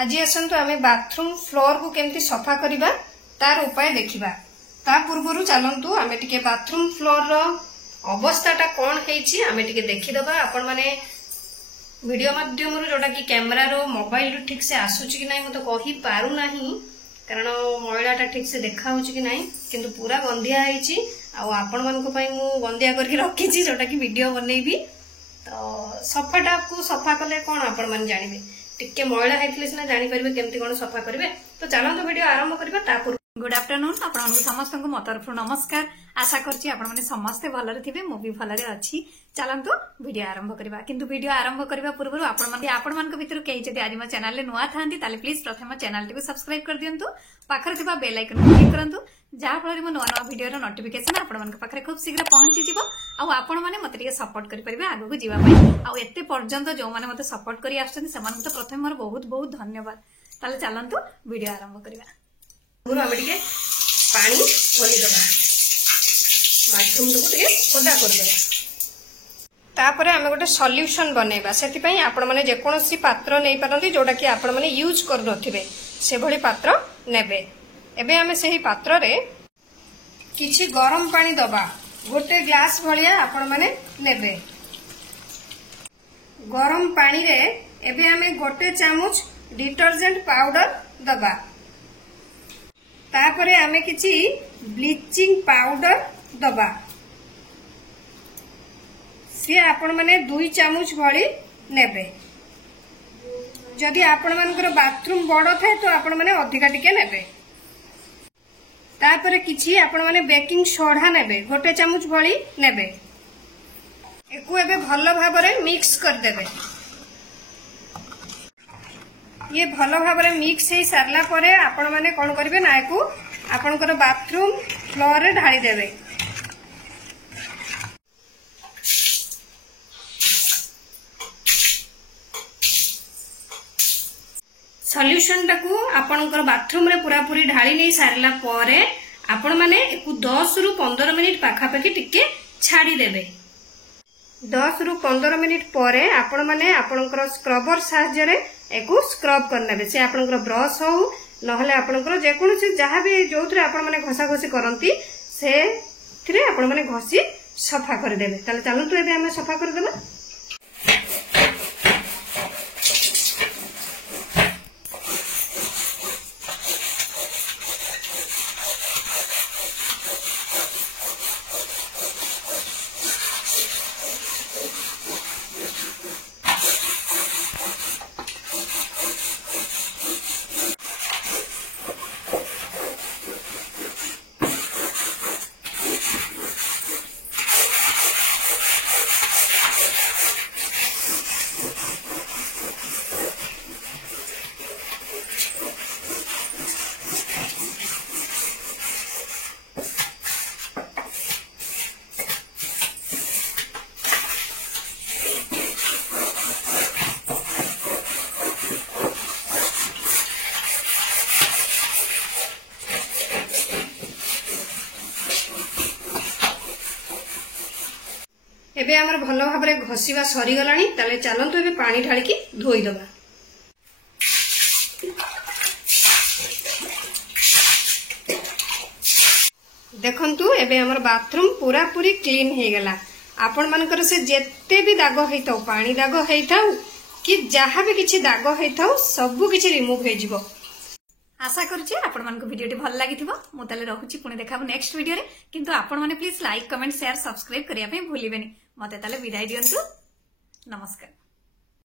आज आसतु आम bathroom floor को केमती सफा करवा तार उपाय देखा। ता पूर्व चलतु आम टे बाथरूम फ्लोर रो अवस्थाटा कौन है देखीदबा। आपण मैंने वीडियो माध्यम जोटा कि कैमेरा रो मोबाइल रो ठीक से आसूची कि नहीं तो कही पारू नहीं, कारण मैलाटा ठीक से देखा कि नहीं, किंतु पूरा गंधिया है। आपण मान गंधिया करके रखी जोटा कि वीडियो बनईबी। तो सफाटा को सफा कले कौन आपण मैंने जानवे, टिके मैला है सीना जापर केमती कौन सफा करेंगे। तो चलते वीडियो आरंभ करवा। गुड आफ्टरनून आपण समस्त मो तरफ नमस्कार। आशा करछि आपण माने समस्ते भलरे थिबे, मो भी भलरे अछि। चलंतु वीडियो आरंभ करबा। किंतु वीडियो आरंभ करबा पूर्व आपण मान भितर कई जदि आज मो चैनल ले नुआ थांती ताले प्लीज प्रथम चैनल टी को सब्सक्राइब कर दियंतु, पाखर थिबा बेल आइकन क्लिक करंतु, जहा फଳରେ मो नुआ नुआ वीडियो रो नोटिफिकेशन आपण मान पाखरे खूब शीघ्र पहुंची जिवो। आ आपण माने मते टिके सपोर्ट करि परिबे आगु को जीवा पई। आ एते पर्यंत जो माने मते सपोर्ट करि आछन समान तो प्रथम मोर बहुत बहुत धन्यवाद। ताले चलंतु वीडियो आरंभ करबा। पूरा हम टिके पानी खोलीदबा, बाथरूम को ओदा करदेबा। तापर आम गोटे सॉल्यूशन बनैबा। सेति आपण माने जेकोसी पात्र नहीं पारती जोटा कि आपण माने यूज कर नथिबे से भली पात्र नेबे। एबे आमे सेही पात्र रे किछि गरम पानी दबा, गोटे ग्लास भलिया आपण माने नेबे। गरम पानी रे एबे आमे गोटे चामच डिटर्जेंट पाउडर दबा। तापरे आमे किछि ब्लीचिंग पाउडर दबा। सी आपण माने 2 चामच भली नेबे। जदि आपण मानकर बाथरूम बड़ थाए तो आपण माने अधिका टिके नेबे। तापरे किछि आपण माने बेकिंग सोडा नेबे, गोटे चामच भली नेबे। एकु एबे भलो भाबरे मिक्स कर देबे। ये भलो भाबरे मिक्स हे सारला परे आपण माने कोन करिवे ना, एकु आपनकर बाथरूम फ्लोर रे ढाली देबे। सॉल्यूशन टाकू आपनकर बाथरूम रे पूरा पूरी ढाली नहीं सारला परे आपण माने एकु 10 रु 15 मिनिट पाखापाखि टिके छाड़ी देबे। 10 रु 15 मिनिट परे आपण माने आपनकर स्क्रबर साहाय्य रे एकु स्क्रब करनेबे। से आपनकर ब्रश हो नहले आपनकर जेकोसी जहाँ भी जो थे आपण माने घसा घसी करती से थिरे आपण माने घसी सफा कर देबे। ताले चलंतु एबे हमें सफा कर देबा। एबे हमर भलो भाबरे घसीबा सरी गलानी। ताले चलंतु एबे पानी ढाली की धोई दबा। देखंतु एबे हमर बाथरूम पूरा पूरी क्लीन हे गला। आपण मानकर से जेते भी दाग हेताउ, पानी दाग हेताउ कि जहाँ भी किछि दाग हेताउ सबु किछि रिमूव हे जिवो। आशा करूची आपण मानको वीडियोटी भल लागिथिबो। मु ताले रहुची पुणी देखाबो नेक्स्ट वीडियो रे। किंतु आपण माने please like comment share subscribe करिया पे भूलिबेनी। मते ताले विदाई दियंतु। नमस्कार।